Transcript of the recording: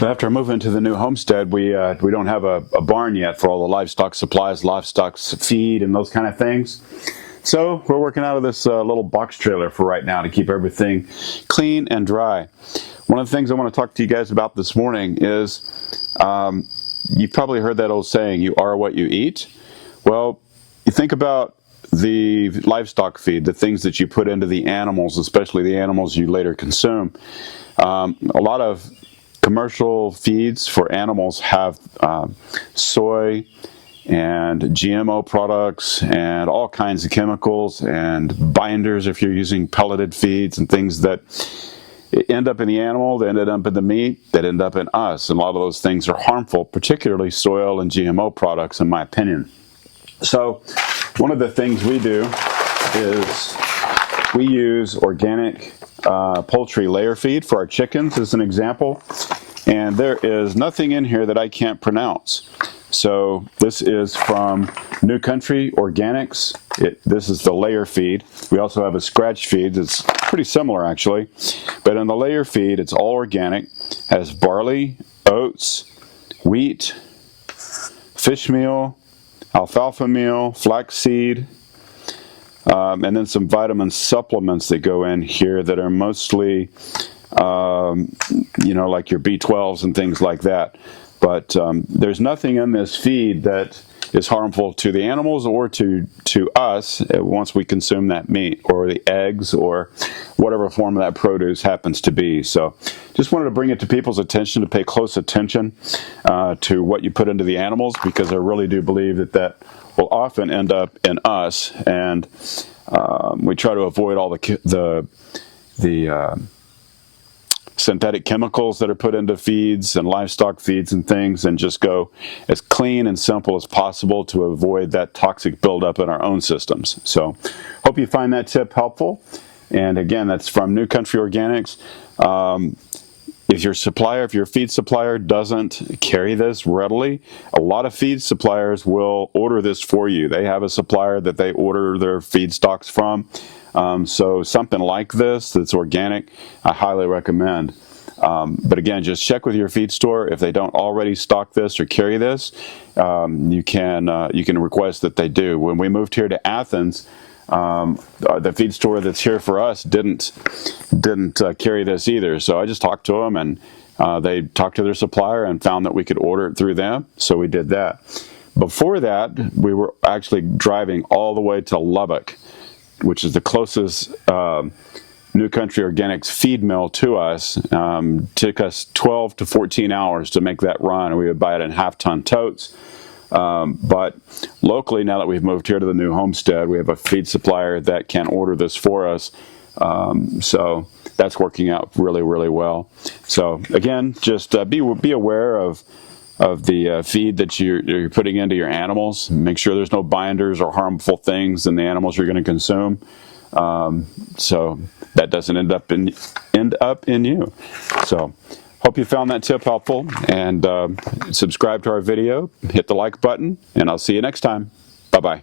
After moving to the new homestead, we don't have a barn yet for all the livestock supplies, livestock feed, and those kind of things. So we're working out of this little box trailer for right now to keep everything clean and dry. One of the things I want to talk to you guys about this morning is, you've probably heard that old saying, you are what you eat. Well, you think about the livestock feed, the things that you put into the animals, especially the animals you later consume. A lot of commercial feeds for animals have soy and GMO products and all kinds of chemicals and binders if you're using pelleted feeds and things that end up in the animal, that end up in the meat, that end up in us. And a lot of those things are harmful, particularly soil and GMO products, in my opinion. So one of the things we do is we use organic poultry layer feed for our chickens as an example, and there is nothing in here that I can't pronounce. So this is from New Country Organics. This is the layer feed. We also have a scratch feed that's pretty similar actually, but in the layer feed it's all organic, has barley, oats, wheat, fish meal, alfalfa meal, flaxseed, and then some vitamin supplements that go in here that are mostly, like your B12s and things like that. But there's nothing in this feed that is harmful to the animals or to us once we consume that meat or the eggs or whatever form of that produce happens to be. So just wanted to bring it to people's attention to pay close attention to what you put into the animals, because I really do believe that will often end up in us, and we try to avoid all the synthetic chemicals that are put into feeds and livestock feeds and things, and just go as clean and simple as possible to avoid that toxic buildup in our own systems. So hope you find that tip helpful. And again, that's from New Country Organics. If your feed supplier doesn't carry this readily, a lot of feed suppliers will order this for you. They have a supplier that they order their feed stocks from. So something like this that's organic, I highly recommend. But again, just check with your feed store. If they don't already stock this or carry this, you can request that they do. When we moved here to Athens, the feed store that's here for us didn't carry this either. So I just talked to them, and they talked to their supplier and found that we could order it through them. So we did that. Before that, we were actually driving all the way to Lubbock, which is the closest New Country Organics feed mill to us. Took us 12 to 14 hours to make that run, and we would buy it in half-ton totes. But locally, now that we've moved here to the new homestead, we have a feed supplier that can order this for us. So that's working out really, really well. So again, just be aware of the feed that you're putting into your animals. Make sure there's no binders or harmful things in the animals you're going to consume, so that doesn't end up in you. So hope you found that tip helpful, and subscribe to our video, hit the like button, and I'll see you next time. Bye-bye.